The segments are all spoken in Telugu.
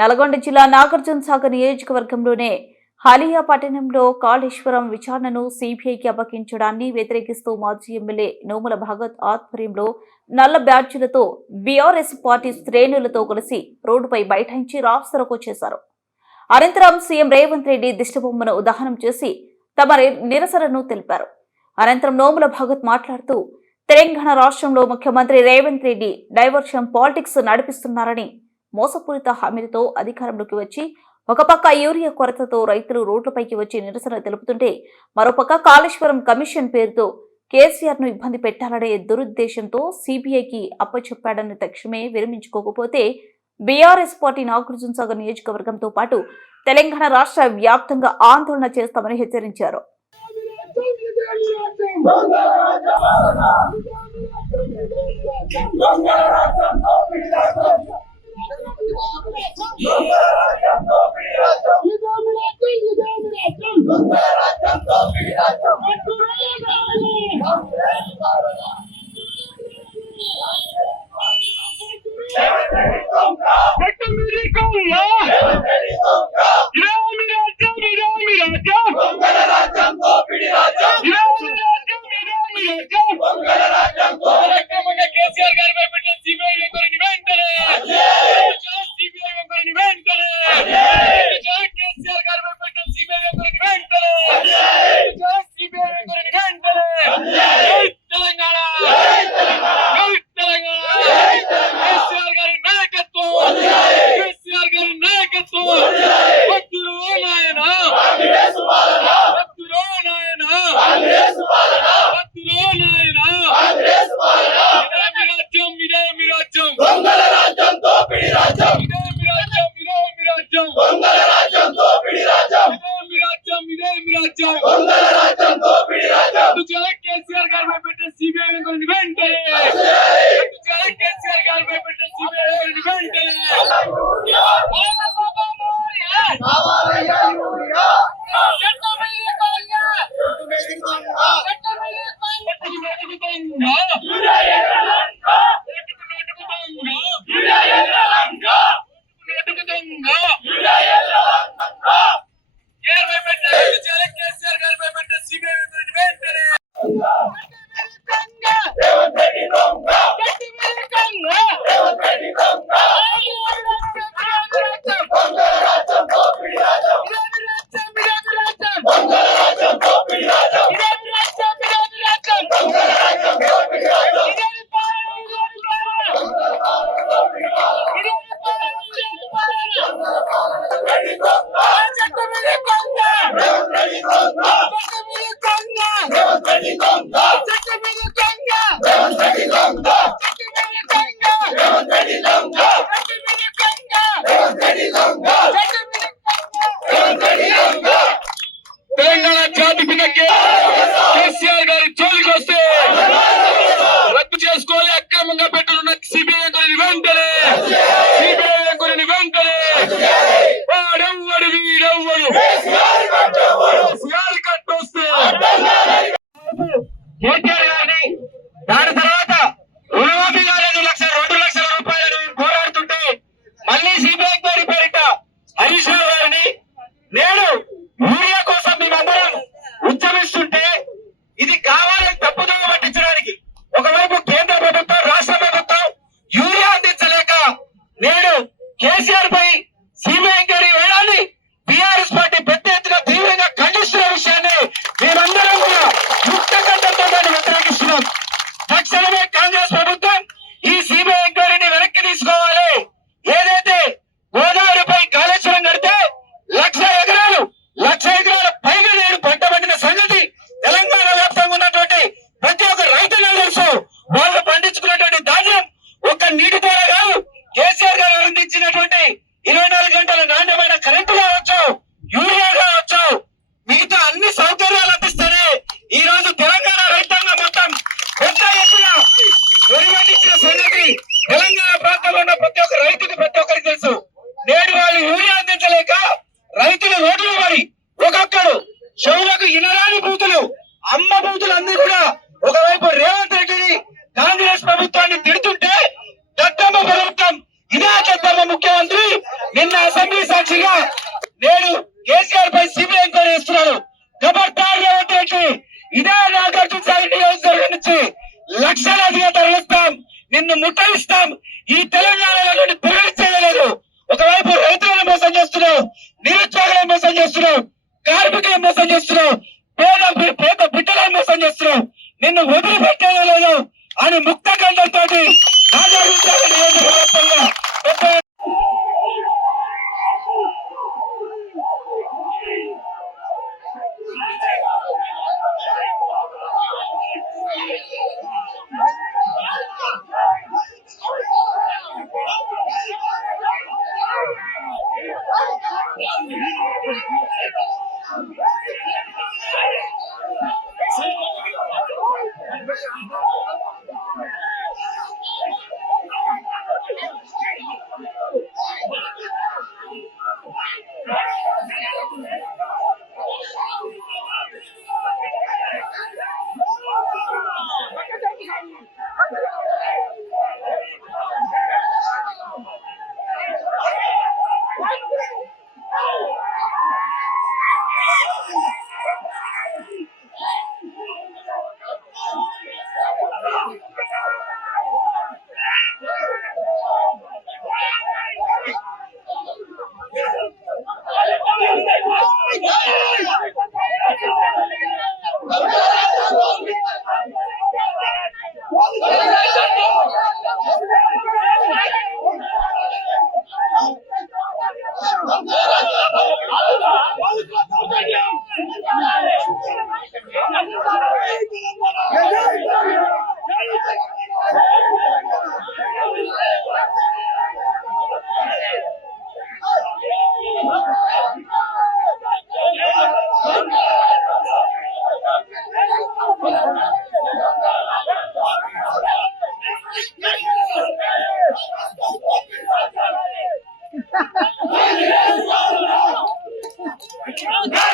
నల్గొండ జిల్లా నాగార్జున సాగర్ నియోజకవర్గంలోనే హాలియా పట్టణంలో కాళేశ్వరం విచారణను సిబిఐకి అప్పగించడాన్ని వ్యతిరేకిస్తూ మాజీ ఎమ్మెల్యే నోముల భగత్ ఆధ్వర్యంలో నల్ల బ్యాడ్జీలతో బీఆర్ఎస్ పార్టీ శ్రేణులతో కలిసి రోడ్డుపై బైఠాయించి రాఫ్సరకు చేశారు. అనంతరం సీఎం రేవంత్ రెడ్డి దిష్టబొమ్మను ఉదాహరణ చేసి తమ నిరసనను తెలిపారు. అనంతరం నోముల భగత్ మాట్లాడుతూ తెలంగాణ రాష్ట్రంలో ముఖ్యమంత్రి రేవంత్ రెడ్డి డైవర్షన్ పాలిటిక్స్ నడిపిస్తున్నారని మోసపూరిత హామీలతో అధికారంలోకి వచ్చి ఒక పక్క యూరియా కొరతతో రైతులు రోడ్లపైకి వచ్చి నిరసన తెలుపుతుంటే మరోపక్క కాళేశ్వరం కమిషన్ పేరుతో కేసీఆర్ను ఇబ్బంది పెట్టాలనే దురుద్దేశంతో సిబిఐకి అప్పచెప్పాడని తక్షణమే విరమించుకోకపోతే బీఆర్ఎస్ పార్టీ నాగార్జునసాగర్ నియోజకవర్గంతో పాటు తెలంగాణ రాష్ట్ర వ్యాప్తంగా ఆందోళన చేస్తామని హెచ్చరించారు You don't know that thing, you don't know that thing. Telangana జాతి కింద కేసీఆర్ గారి జోలికి వస్తే రద్దు చేసుకోవాలి అక్రమంగా పెట్టుకున్న సిబిఐ గురిని వెంటనే సిబిఐ గురిని వెంటనే వాడెవ్వడు వీడెవ్వడు. కేసీఆర్ పై నిన్న అసెంబ్లీ సాక్షిగా నేడు కేసీఆర్ పై సిబిఐ ఎంక్వైరీ చేస్తున్నాడు జబర్దార్ ఇదే నాగార్జున సాగర్ నియోజకవర్గం నుంచి లక్షలాదిగా తరలిస్తాం. నిన్ను ముట్టడిస్తాం. ఈ తెలంగాణలో పురడి చేయలేదు. ఒకవైపు రైతులను మోసం చేస్తున్నావు. నిరుద్యోగులను మోసం చేస్తున్నావు. కార్మికులను మోసం చేస్తున్నావు. పేద పేద బిడ్డలను మోసం చేస్తున్నావు. నిన్ను వదిలిపెట్టేదే లేదు అని ముక్త కండంతో నాగార్జున సాగర్ నియోజకవర్గంలో I'm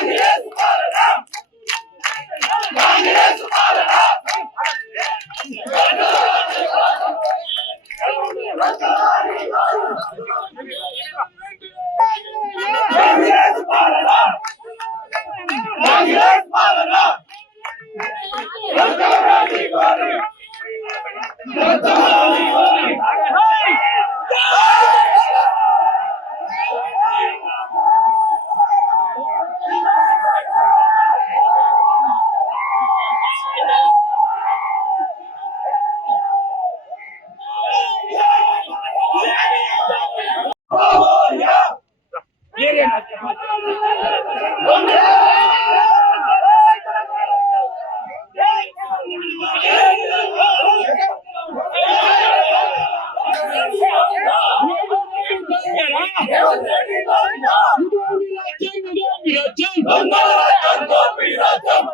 一二。పెద్ద రాజ్యం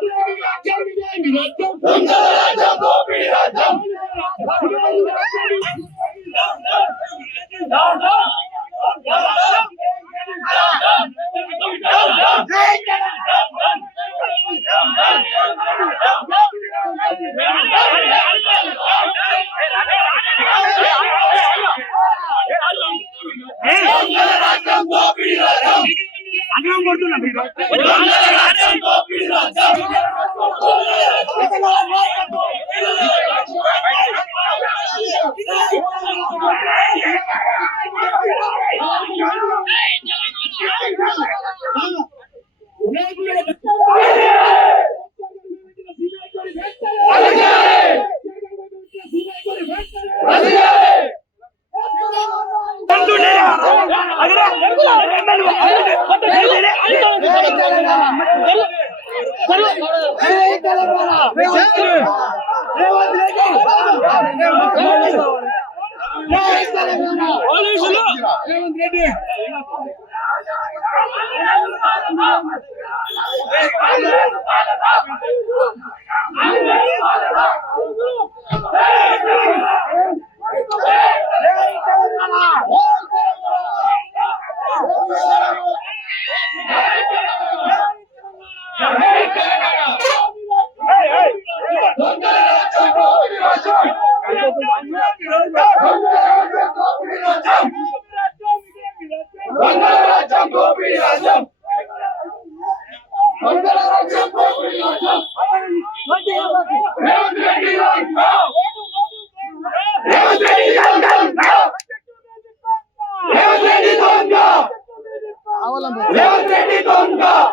Revanth Reddy compreensão. Onde ela não tinha compreensão.